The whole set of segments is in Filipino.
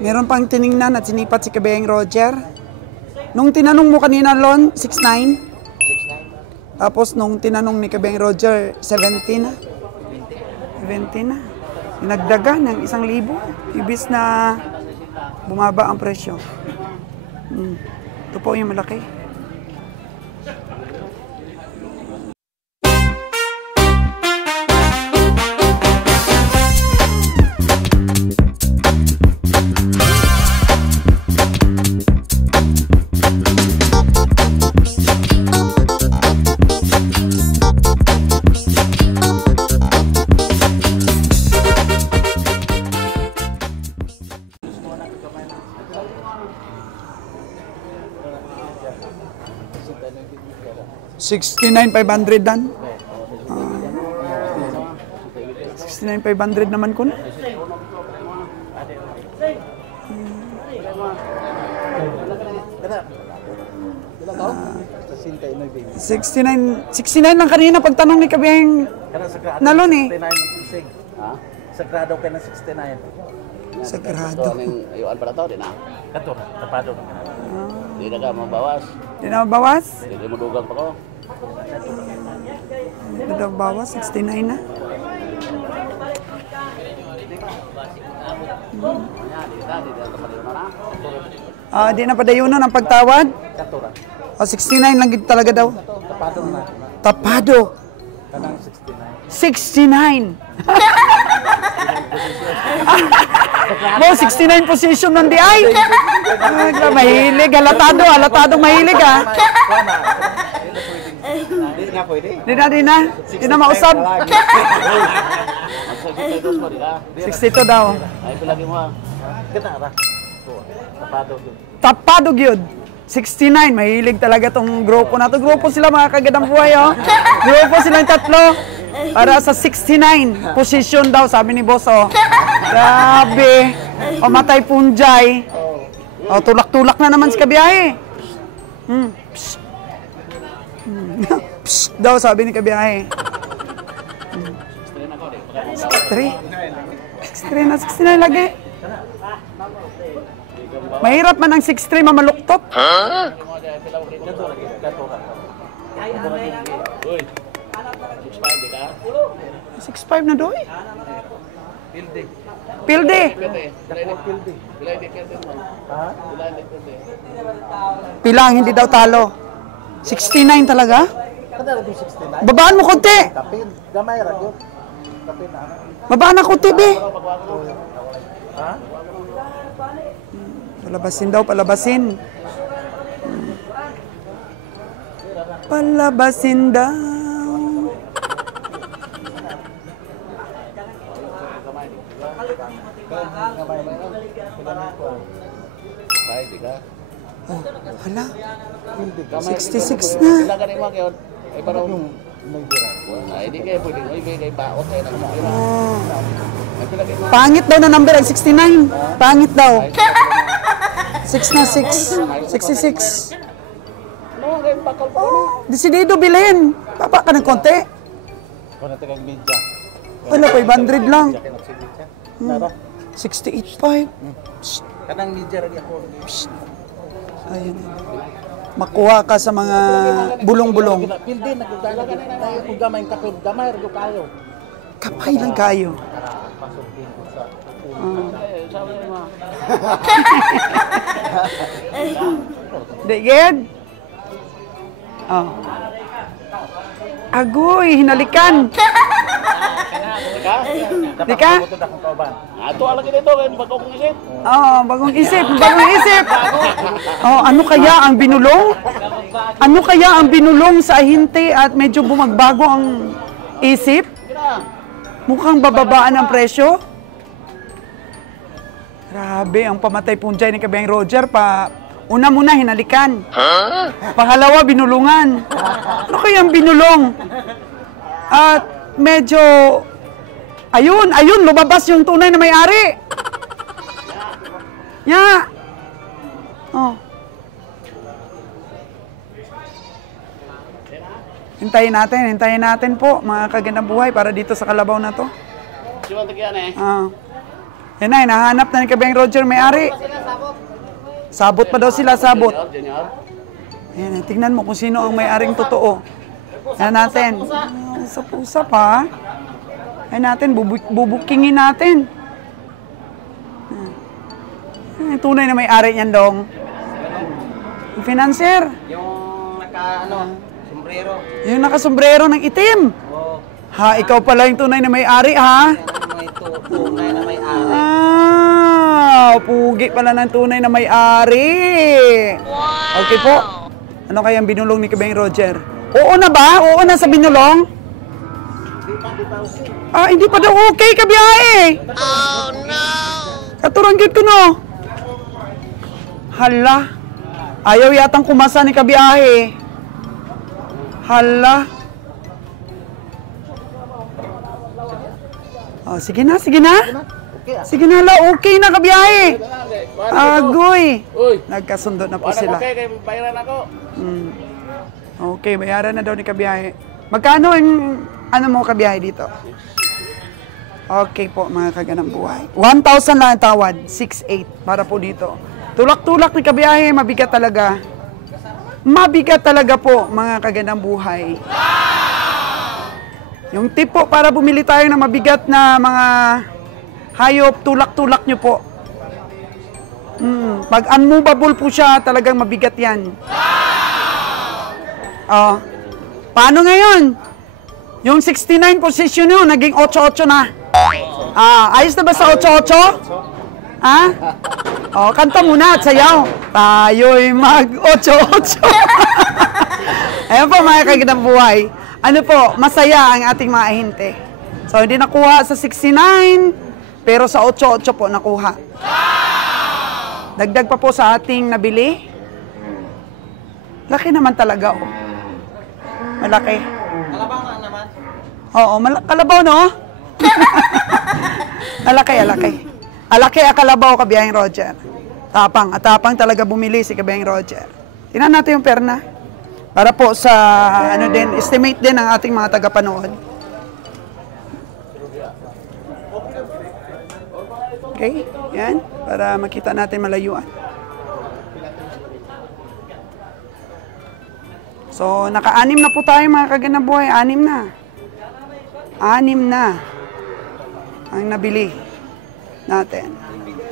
Meron pang tiningnan at sinipat si Kabayang Roger. Nung tinanong mo kanina, Lon, 6'9"? 6'9". Tapos nung tinanong ni Kabayang Roger, 17 na? 20 na. Nagdagan ng 1,000. Ibis na bumaba ang presyo. Ito po yung malaki. $69,500 dan. 69,500 naman kun. 69 lang kanina pagtanong ni Kabayang Nalon eh. Sagrado ka na 69. Sagrado. Ayuan para to din ah. Kato, tapado na. Di na ka mabawas. Di na mabawas? Di mo dugang pa ko. Di na mabawas, 69 na. Di na padayunan ang pagtawad? O 69 lang talaga daw. Tapado na. Tapado. Kanang 69. 69. Mo 69 position ng DI. Mahilig, halatado mahilig ah. Di na mausap. 62 daw. Ay pilagi mo ah. Tapado gyud. 69, mahilig talaga tong grupo na to. Grupo sila mga kagadang buhay, oh. Grupo silang tatlo. Para sa 69 position daw, sabi ni boss, oh. Grabe. O matay punjay. O tulak-tulak na naman si Kabiyahe. Psst. Psst daw, sabi ni Kabiyahe. 63 na 69 lagi. Mahirap man ang 6'3", mamaluktot. Ha? 6'5" na doy. Pilde. Pilang, hindi daw talo. 69 talaga? Babaan mo konti. Babaan na konti, be. Palabasin daw, palabasin. Palabasin daw. Oh, hala. 66 na. Ay parang ay di kayo pwede may baot ay nang. Pangit daw na number ay 69. Pangit daw. 6 na 6. 66. Oh, desidido bilhin. Papa ka ng konti. Wala, 500 lang. 68.5. Kanang media rin ako. Ayun. Makuha ka sa mga bulong-bulong. Pildi, nagdala ka tayo kung gamay kapag gamay rin kayo. Kapay lang kayo. Digid? Oh. Agoy, hinalikan. Di ka? Ato ala gid ito kay bagong isip. Oh, bagong isip, bagong isip. Oh, ano kaya ang binulong? Ano kaya ang binulong sa ahinte at medyo bumagbago ang isip? Mukhang bababaan ang presyo. Grabe, ang pamatay punjay ni Kabayang Roger una muna hinalikan. Pangalawa binulungan. Ano kaya ang binulong? At medyo ayun, lumabas yung tunay na may-ari. Ya. Oh. Hintayin natin po mga kagandang buhay para dito sa kalabaw na to. Yan na, hinahanap na ni Kabeng Roger may-ari. Sabot pa daw sila, sabot. Junior. Ayan, tingnan mo kung sino ang may-aring totoo. Ayan natin. Usap-usap ha. Ayan natin, bubukingin natin. Ayan, tunay na may-ari niyan dong. Yung financier. Yung sombrero. Yung nakasombrero ng itim. Oo. Ha, ikaw pala yung tunay na may-ari ha. May tunay na may-ari. Pugi pala ng tunay na may-ari. Okay po. Ano kaya ang binulong ni Kabeng Roger? Oo na ba? Oo na sa binulong? Hindi pa daw okay, kabiyahe. Oh, no. Katuranggit ko, no? Hala. Ayaw yatang kumasa ni kabiyahe. Hala. Sige na, sige na. Sige na, la. Okay na, kabiyahe. Agoy. Uy. Nagkasundo na po Wala sila. okay, kay bayaran ako. Okay, bayaran na daw ni kabiyahe. Magkano ang ano mo kabiyahe dito? Okay po, mga kaganang buhay. 1,000 lang ang tawad. 6,800 para po dito. Tulak-tulak ni kabiyahe, mabigat talaga. Mabigat talaga po, mga kaganang buhay. Yung tip po para bumili tayo ng mabigat na mga hayop, tulak-tulak nyo po. Pag unmovable po siya, talagang mabigat yan. Paano ngayon? Yung 69 position nyo, naging 8-8 na. Ayos na ba sa 8-8? Kanta muna at sayaw. Tayo'y mag-8-8. Ayan po mga kaganang buhay. Ano po, masaya ang ating mga ahente. So, hindi nakuha sa 69, pero sa 8-8 po nakuha. Dagdag pa po sa ating nabili. Laki naman talaga, oh. Malaki. Kalabaw nga naman. Oo, kalabaw, no? Alaki. Alaki ang kalabaw, Kabiyahing Roger. Tapang talaga bumili si Kabiyahing Roger. Tingnan natin yung perna. Para po sa, estimate din ng ating mga tagapanood. Okay, yan. Para makita natin malayuan. So, naka-anim na po tayo mga kaganang buhay. 6 na. 6 na ang nabili natin.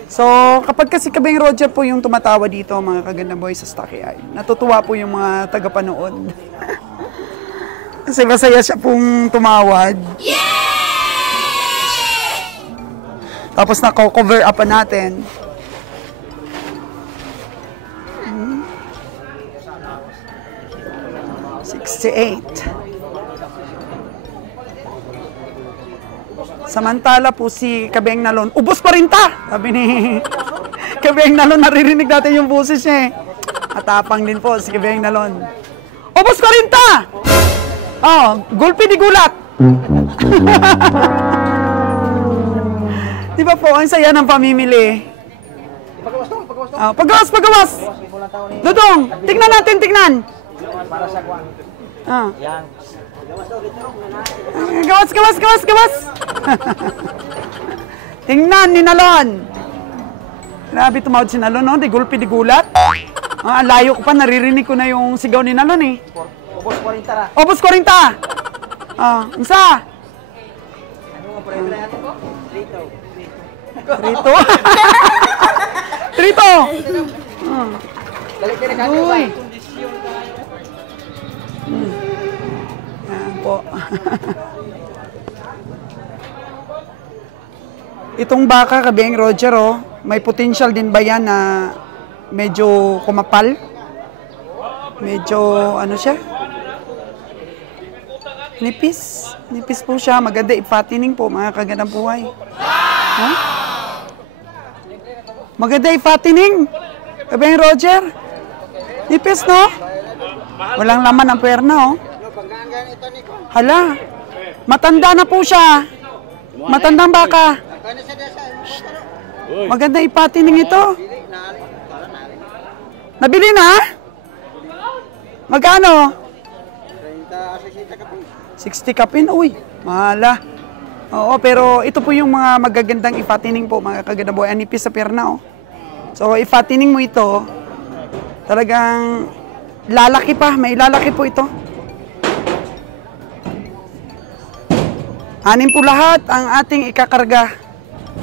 So, kapag kasi Kabeng Roger po yung tumatawa dito, mga kagandang boy sa Stocky Eye, natutuwa po yung mga tagapanood. Kasi masaya siya pong tumawad. Tapos nako-cover up natin. Hmm. 68. Samantala po si Kabeng Nalon, ubos pa rin ta! Sabi ni Kabeng Nalon, naririnig natin yung boses niya eh. Atapang din po si Kabeng Nalon. Ubos pa rin ta! Gulpi di gulat! Di ba po, ang saya ng pamimili. Pagawas! Dudong, tignan natin, tignan! Para sa kwan. Yan. Gawas! Tingnan ni Nalon. Grabe tumawad si Nalon, no? Di gulpi, di gulat. Layo ko pa, naririnig ko na yung sigaw ni Nalon eh. Ubos 40 ra. Ubos 40! Isa! Ano ang pre-pre natin po? Rito. Rito! Dali kini kanyo ba? Yan po. Itong baka, Kabeng Roger, may potential din ba yan na medyo kumapal? Medyo, ano siya? Nipis. Nipis po siya. Maganda i-fattening po, mga kagandang buhay. Maganda i-fattening. Kabeng Roger. Nipis, no? Walang laman ang perna, Hala. Matanda na po siya. Matandang baka. Maganda i-fattening ito. Nabili na? Magkano? 60 kapin. Uy, mahala. Oo, pero ito po yung mga magagandang i-fattening po, mga kaganda boy. Anipis sa perna, oh. So, i-fattening mo ito, talagang lalaki pa. May lalaki po ito. 6 po lahat ang ating ikakarga.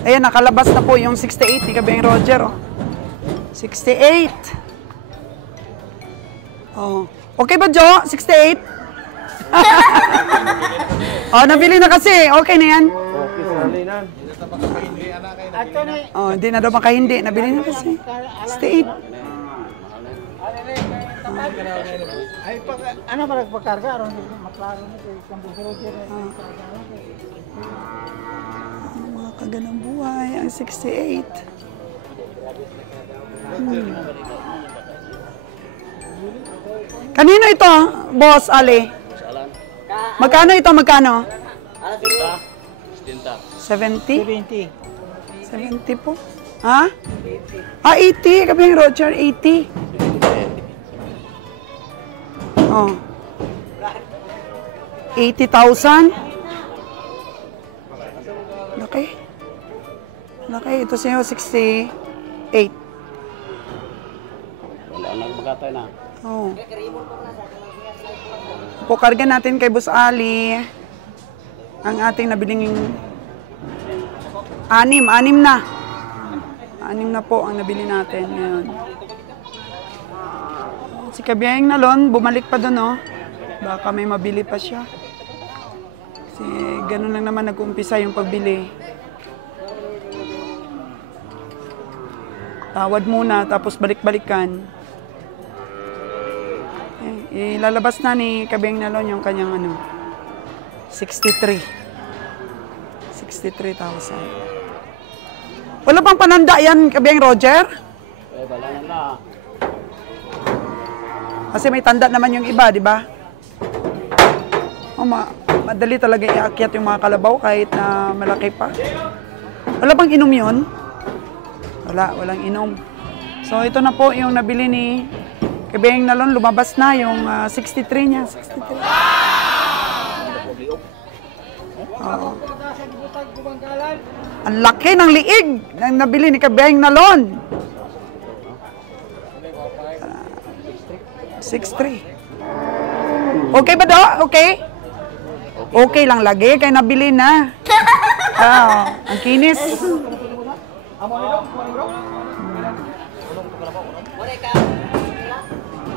Ayan, nakalabas na po yung 68 ni Kabeng Roger, oh. 68. Oh. Okay ba, Jo? 68? Oh, nabili na kasi. Okay na yan. Oh, hindi na daw makahindi. Nabili na kasi. 68. Ay, ano ba nagpakarga? Aron maklaro nito. Kambuso Roger. Mga kaganang buhay. Ang 68. Kanino ito, Boss Ali? Magkano ito? Magkano? 70? 70 po. Ha? 80. Kabing Roger, 80. Oh. 80,000. Laki. Laki. Ito siya 68. Wala nang magatay na. Oh. Pukarga natin kay Boss Ali ang ating nabiling 6 na. 6 na po ang nabili natin ngayon. Si Kabiyang Nalon, bumalik pa doon, oh. Baka may mabili pa siya. Kasi ganun lang naman nag-umpisa yung pagbili. Tawad muna, tapos balik-balikan. Ilalabas na ni Kabeng Nalon yung kanyang 63. 63,000. Wala pang pananda yan, Kabeng Roger? Wala na. Kasi may tanda naman yung iba, di ba? Oh, madali talaga iakyat yung mga kalabaw kahit na malaki pa. Wala bang inom yun? Walang inom. So ito na po yung nabili ni Kabeng Nalon, lumabas na yung 63 niya. 63. Oh. Ang laki ng liig na nabili ni Kabeng Nalon. 63. Okay ba do? Okay? Okay lang lagi, kaya nabili na. Ang kinis.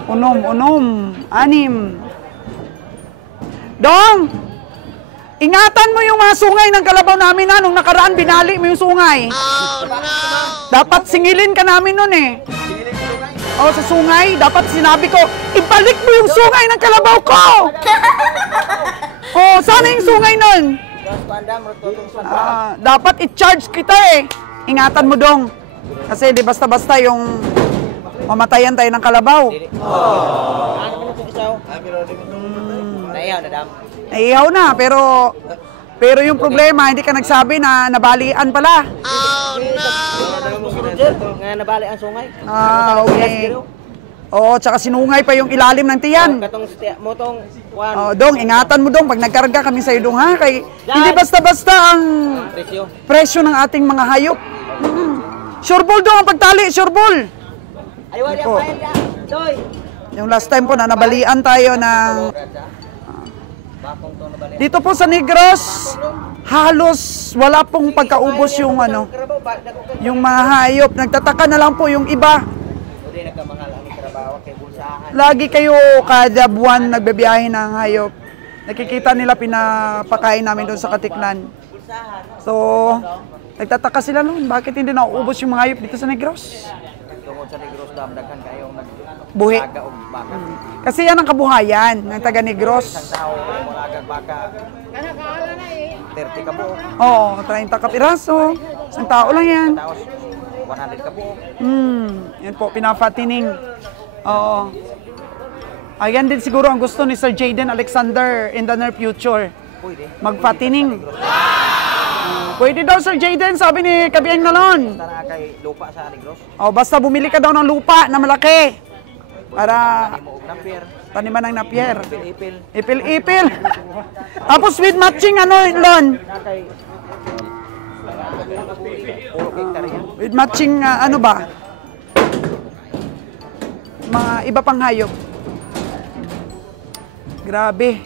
Unom, 6. Dong! Ingatan mo yung mga sungay ng kalabaw namin na nung nakaraan, binali mo yung sungay. Oh, no! Dapat singilin ka namin nun eh. O, sa sungay, dapat sinabi ko, ibalik mo yung sungay ng kalabaw ko! O, sana yung sungay nun? Dapat i-charge kita eh. Ingatan mo dong. Kasi di basta-basta yung mamatayan tayo ng kalabaw. Naihaw na, pero yung problema, hindi ka nagsabi na nabalian pala. Oh, no! Nga nabali ang sungay. Okay. Oo, tsaka sinungay pa yung ilalim ng tiyan. Katong motong Oh, dong, ingatan mo dong pag nagkarga kami sa dong ha. Kay hindi basta-basta ang presyo ng ating mga hayop. Sureball dong ang pagtali, sureball. Ayaw dia paen dia. Doy. Yung last time po na nabalian tayo ng dito po sa Negros, halos wala pong pagkaubos yung yung mga hayop. Nagtataka na lang po yung iba. Lagi kayo kada buwan nagbebiyahe ng hayop. Nakikita nila pinapakain namin doon sa Katiklan. So, nagtataka sila noon, bakit hindi nauubos yung mga hayop dito sa Negros? Tungod sa Negros damdagan kayong Buhi. naglaga og baka. Kasi yan ang kabuhayan ng taga Negros. Isang tao mga agad baka. 30 ka buo. Oo, 30 kapiraso. Isang tao lang yan. Taos 100 ka buo. Yan po, pinafatining. Oo. Ayan din siguro ang gusto ni Sir Jaden Alexander in the near future. Pwede. Magfatining. Pwede daw Sir Jaden, sabi ni Kabiyang Nalon. Tara kay lupa sa Negros. Oh, basta bumili ka daw ng lupa na malaki. Para Mo og number. taniman ng napier. Ipil-ipil. Ipil-ipil. Tapos with matching ano, Lon? Puro hektarya. With matching ano ba? Mga iba pang hayop. Grabe.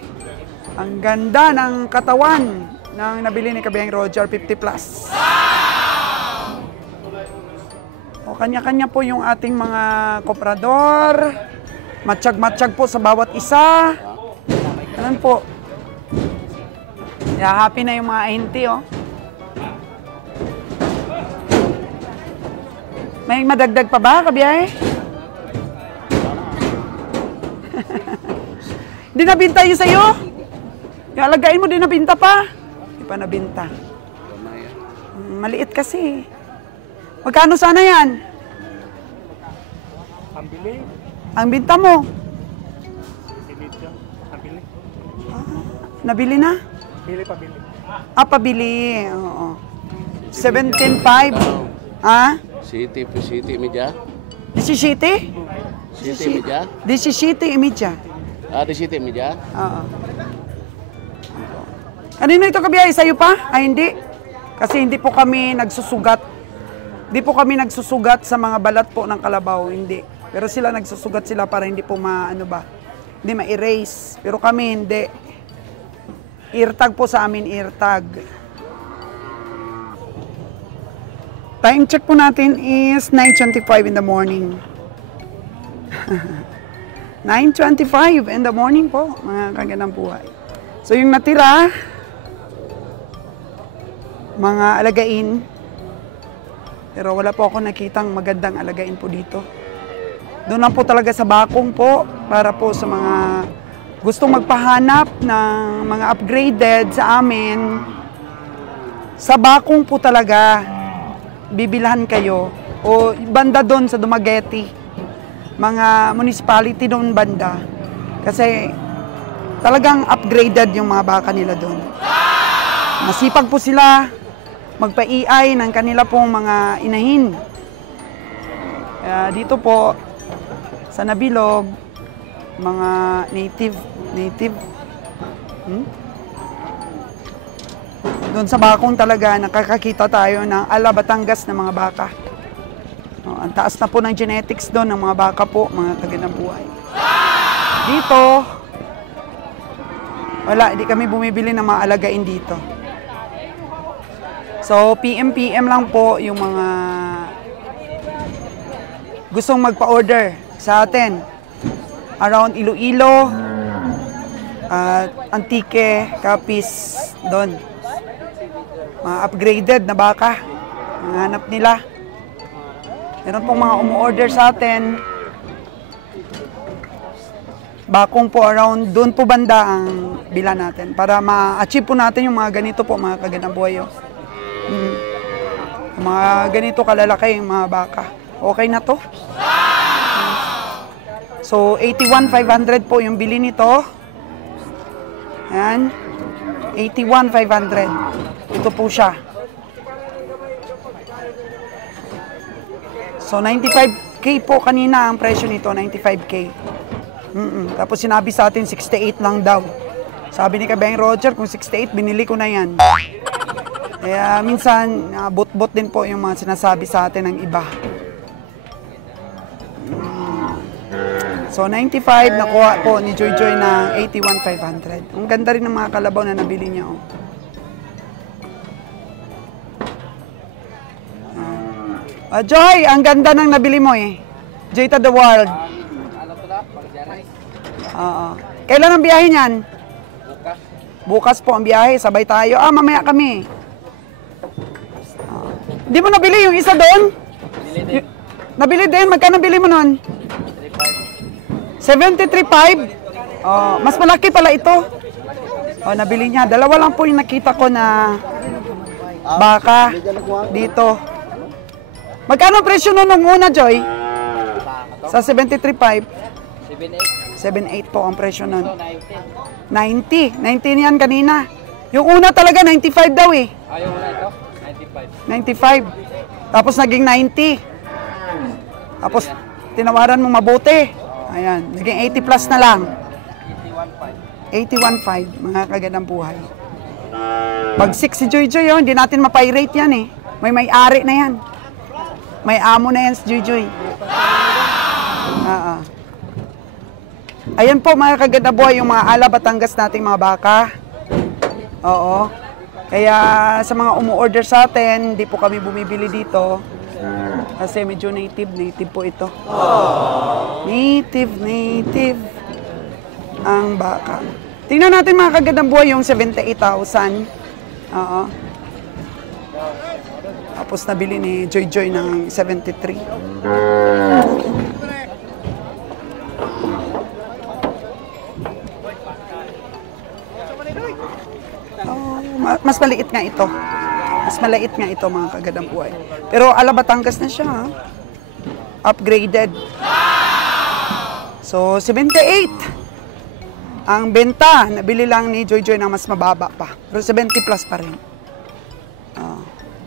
Ang ganda ng katawan ng nabili ni Kabiyang Roger, 50 plus. O kanya-kanya po yung ating mga koprador. Matsyag-matsyag po sa bawat isa. Alam po. Yeah, happy na yung mga ahinti, oh. May madagdag pa ba, Kabiyay? Hindi nabinta yun sa'yo? Yung alagain mo, di nabinta pa? Di pa nabinta. Maliit kasi. Magkano sana yan? Ang bili. Ang binta mo? Bili siya. Ang bili. Nabili na? Bili pa bili. Ah, pabili. Oo. 17.5. Ha? City media. 17? 17 media. 17 imidya. Ah, di City media. Oo. Kanino ito, Kabiyay? Sa'yo pa? Ay, hindi. Kasi hindi po kami nagsusugat. Hindi po kami nagsusugat sa mga balat po ng kalabaw. Hindi. Pero sila nagsusugat sila para hindi po ano ba? Hindi ma-erase. Pero kami hindi. Eartag po sa amin, eartag. Time check po natin is 9:25 in the morning. 9:25 in the morning po, mga kagandang buhay. So yung natira, mga alagain. Pero wala po ako nakitang magandang alagain po dito. Doon lang po talaga sa bakong po, para po sa mga gustong magpahanap ng mga upgraded sa amin. Sa bakong po talaga, bibilhan kayo. O banda doon sa Dumaguete. Mga municipality doon banda. Kasi talagang upgraded yung mga baka nila doon. Masipag po sila magpa-EI ng kanila pong mga inahin. Dito po sa Nabilog, mga native. Doon sa bakong talaga nakakakita tayo ng ala Batangas na mga baka. Ang taas na po ng genetics doon ng mga baka po, mga kagandang buhay. Dito, wala, hindi kami bumibili ng mga alagain dito. So, PM lang po yung mga gustong magpa-order sa atin. Around Iloilo, Antique, Capiz, doon. Mga upgraded na baka. Ang hanap nila. Meron pong mga umu-order sa atin. Bakong po around, doon po banda ang bila natin. Para ma-achieve po natin yung mga ganito po, mga kagandang buhay. Mga ganito kalalaki yung mga baka. Okay na to. So, 81,500 po yung bili nito. Ayan. 81,500. Ito po siya. So, 95K po kanina ang presyo nito. 95K. Tapos sinabi sa atin, 68 lang daw. Sabi ni Kabeng Roger, kung 68, binili ko na yan. Kaya minsan, bot-bot din po yung mga sinasabi sa atin ng iba. So, 95, nakuha po ni Joy Joy ng 81,500. Ang ganda rin ng mga kalabaw na nabili niya. Oh. Joy, ang ganda ng nabili mo eh. Joy to the world. Ano to na? Pagdiaray. Oo. Kailan ang biyahe niyan? Bukas. Bukas po ang biyahe, sabay tayo. Mamaya kami. Hindi mo nabili yung isa doon? Nabili din. Magkano nabili mo nun? 73.5? Oh, mas malaki pala ito. Oh, nabili niya. Dalawa lang po yung nakita ko na baka dito. Magkano ang presyo nun nung una, Joy? Sa 73.5? 7.8 po ang presyo nun. 90. 90 yan kanina. Yung una talaga, 95 daw eh. Ayaw mo na ito? 95. 95. Tapos naging 90. Tapos tinawaran mo mabuti. Ayan, naging 80 plus na lang. 81.5, mga kagandang buhay. Pag 6 si Joy Joy, hindi natin mapirate yan eh. May-ari na yan. May amo na yan si Joy Joy. Ayan po mga kagandang buhay, yung mga ala Batangas nating mga baka. Oo. Kaya sa mga umu-order sa atin, hindi po kami bumibili dito. Kasi medyo native po ito. Native ang baka. Tingnan natin mga kagandang buhay yung 78,000. Oo. Tapos nabili ni Joy Joy ng 73. Mas maliit nga ito. Mas maliit nga ito mga kagandang buhay. Pero ala Batangas na siya. Ha? Upgraded. So, 78. Ang benta, nabili lang ni Joy Joy na mas mababa pa. Pero 70 plus pa rin.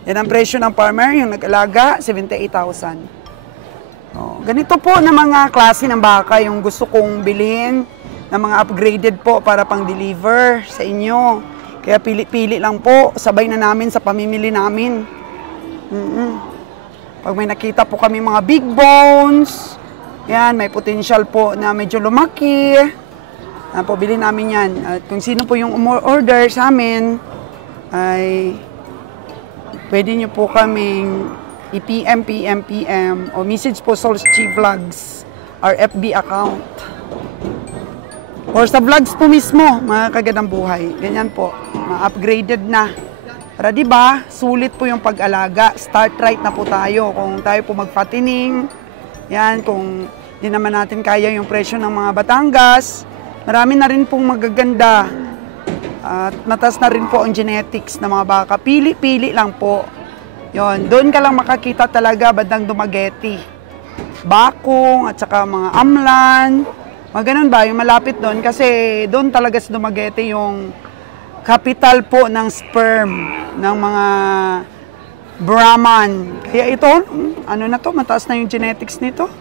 Yan ang presyo ng farmer, yung nag-alaga, 78,000. Ganito po na mga klase ng baka yung gusto kong bilhin na mga upgraded po para pang-deliver sa inyo. Kaya pili-pili lang po, sabay na namin sa pamimili namin. Pag may nakita po kami mga big bones, yan, may potential po na medyo lumaki. Po, bilhin namin yan. At kung sino po yung order sa amin, ay pwede nyo po kaming PM o message po sa Chi Vlogs, our FB account. Or sa vlogs po mismo, mga kagandang buhay. Ganyan po, upgraded na. Para diba, sulit po yung pag-alaga. Start right na po tayo. Kung tayo po magpatining, yan, kung di naman natin kaya yung presyo ng mga Batangas, marami na rin pong magaganda. At mataas na rin po ang genetics ng mga baka. Pili-pili lang po. Yon, doon ka lang makakita talaga bandang Dumaguete. Bakong at saka mga Amlan. Ganun ba, yung malapit doon kasi doon talaga sa Dumaguete yung capital po ng sperm ng mga Brahman. Kaya ito, ano na to, mataas na yung genetics nito.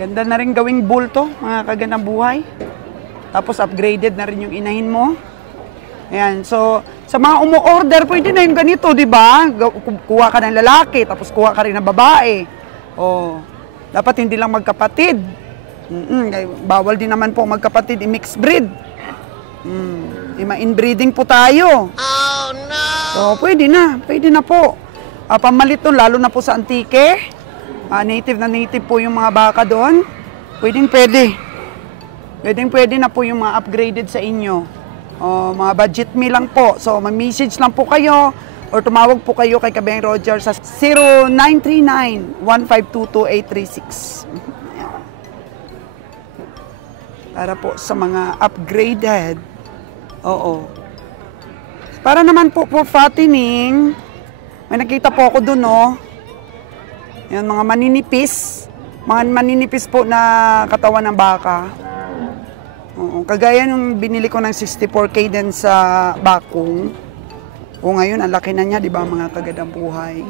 Ganda na rin gawing bull to, mga kagandang buhay. Tapos upgraded na rin yung inahin mo. Ayan, so sa mga umu-order, pwede na yung ganito, di ba? Kuha ka ng lalaki, tapos kuha ka rin ng babae. Dapat hindi lang magkapatid. Bawal din naman po magkapatid, i-mixed breed. Ma-inbreeding po tayo. Oh no! So, pwede na po. Pamalit to, lalo na po sa Antique. Native na native po yung mga baka doon. Pwede na po yung mga upgraded sa inyo. Mga budget meal lang po. So, mag-message lang po kayo or tumawag po kayo kay Kabeng Roger sa 0939-1522836. Para po sa mga upgraded. Oo. Para naman po for fattening, may nakita po ako doon, no? Yan, mga maninipis. Mga maninipis po na katawan ng baka. Oo. Kagaya nung binili ko ng 64K din sa Bakong. Ngayon, ang laki na niya, di ba, mga kagandang buhay.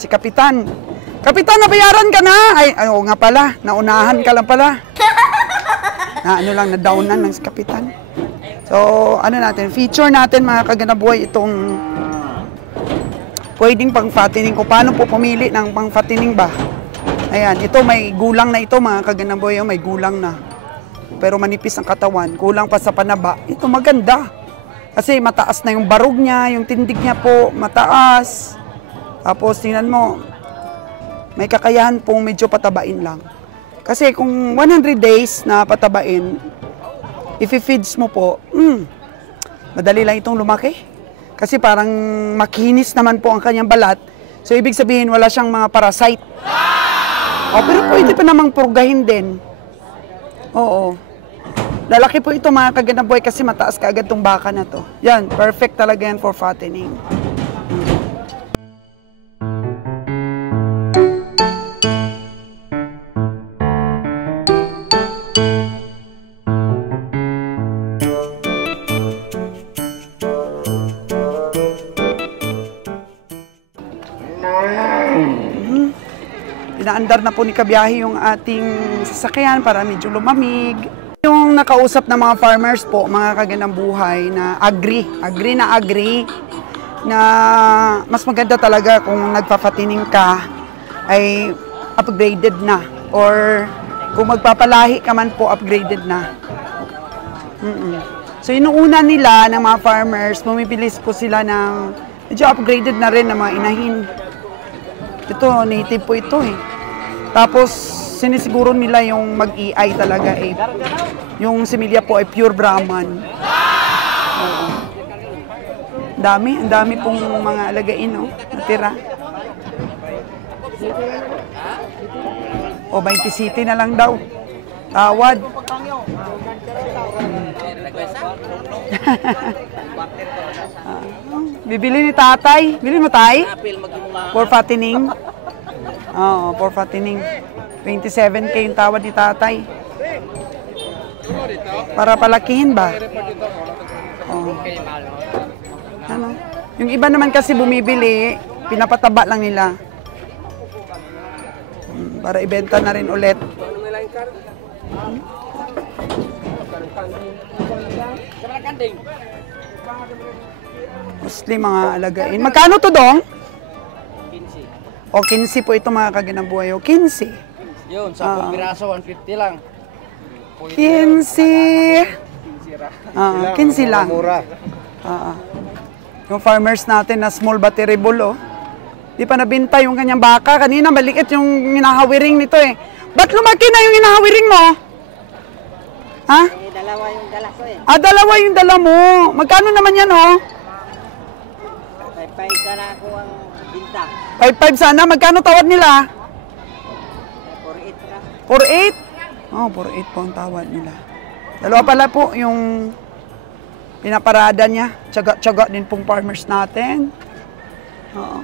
Si Kapitan. Kapitan, nabayaran ka na! Ay, oo nga pala, naunahan ka lang pala. Na-downan ng si Kapitan. So, feature natin, mga kagandang buhay, itong pwedeng pang-fattening ko. Paano po pumili ng pang-fattening ba? Ayan, ito may gulang na ito, mga kagandang buhay, may gulang na. Pero manipis ang katawan, kulang pa sa panaba. Ito maganda. Kasi mataas na yung barog niya, yung tindig niya po, mataas. Tapos, tingnan mo, may kakayahan pong medyo patabain lang. Kasi kung 100 days na patabain, if-feeds mo po, madali lang itong lumaki. Kasi parang makinis naman po ang kanyang balat. So, ibig sabihin, wala siyang mga parasite. Pero pwede pa namang purgahin din. Oo. Lalaki po ito, mga kagandang buhay, kasi mataas kaagad itong baka na to. Yan, perfect talaga yan for fattening. Pinaandar na po ni kabiyahe yung ating sasakyan para medyo lumamig. Yung nakausap ng mga farmers po, mga kaganang buhay na agree na mas maganda talaga kung nagpapatining ka ay upgraded na or kung magpapalahi ka man po upgraded na. So inuuna nila ng mga farmers, bumibilis po sila ng medyo upgraded na rin ng mga inahin. Ito, native po ito eh. Tapos sinisiguro nila yung mag-EI talaga eh. Yung similya po ay pure Brahman. Oo. Ang dami pong mga alagain, no? Natira. O, 20 city na lang daw. Tawad. Bibili ni tatay. Bili mo tay? For fattening. Oo, for fattening. 27K yung tawad ni tatay. Para palakihin ba? Oo. Ano? Yung iba naman kasi bumibili, pinapataba lang nila. Para ibenta na rin ulit. Mostly mga alagain. Magkano to dong? 15. O 15 po ito mga kaganang buhay. O 15. Yun, 10 piraso, 150 lang. 15. 15 lang. Yung farmers natin na small battery bull, oh. Di pa nabinta yung kanyang baka. Kanina maliit yung hinahawiring nito eh. Ba't lumaki na yung hinahawiring mo? Ha? Dalawa yung dala ko eh. Dalawa yung dala mo. Magkano naman yan, oh? 5-5 na ako ang binta. 5-5 sana. Magkano tawad nila? 4-8 ka. 4-8? Oh, 4-8 po ang tawad nila. Dalawa pala po yung pinaparada niya. Tsaga-tsaga din pong farmers natin. Oo.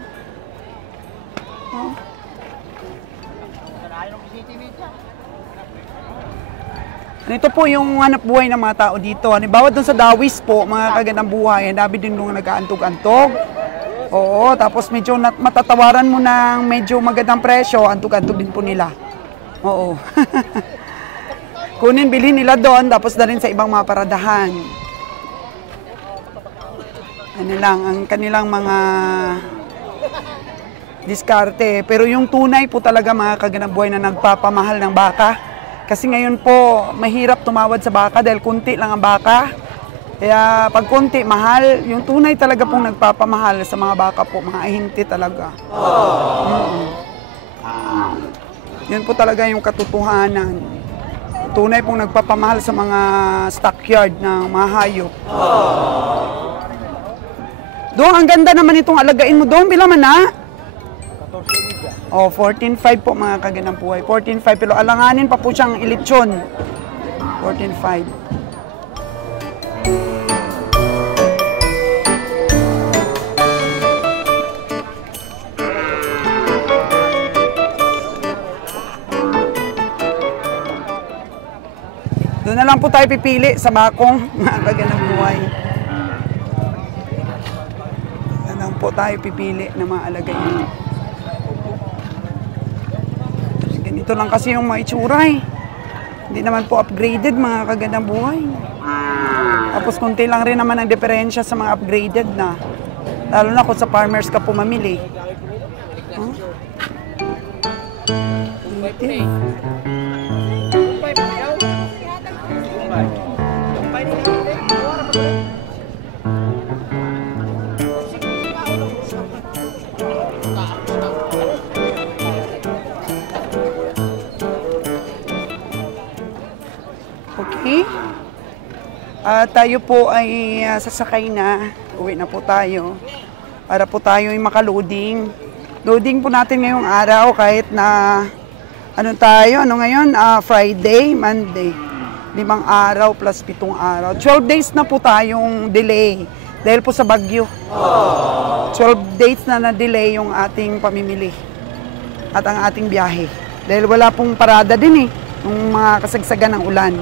Ito po yung hanap buhay ng mga tao dito. Halimbawa doon sa Dawis po, mga kagandang buhay, dami din nung nag-aantog-antog. Oo, tapos medyo matatawaran mo ng medyo magandang presyo, antog-antog din po nila. Oo. Kunin, bilhin nila doon, tapos dalhin sa ibang mga paradahan. Ano lang, ang kanilang mga diskarte. Pero yung tunay po talaga mga kagandang buhay na nagpapamahal ng baka. Kasi ngayon po, mahirap tumawad sa baka dahil kunti lang ang baka. Kaya pag kunti, mahal. Yung tunay talaga pong nagpapamahal sa mga baka po, mga ahinti talaga. Yun po talaga yung katotohanan. Tunay pong nagpapamahal sa mga stockyard ng mga hayop. Doon, ang ganda naman itong alagain mo doon. Bila man na? 14.5 po mga kaganang buhay. 14.5 pero alanganin pa po siyang ilitsyon. 14.5. Doon na lang po tayo pipili sa bakong mga kaganang buhay. Doon na lang po tayo pipili ng mga alagain. Ganito lang kasi yung mga itsura eh. Hindi naman po upgraded mga kagandang buhay. Tapos konti lang rin naman ang diferensya sa mga upgraded na. Lalo na kung sa farmers ka pumamili. Huh? Okay. Tayo po ay sasakay na. Uwi na po tayo. Para po tayo ay makaloading. Loading po natin ngayong araw kahit na ano tayo, ano ngayon? Friday, Monday. 5 araw plus 7 araw. 12 days na po tayong delay dahil po sa bagyo. 12 days na na-delay yung ating pamimili at ang ating biyahe. Dahil wala pong parada din eh, yung mga kasagsagan ng ulan.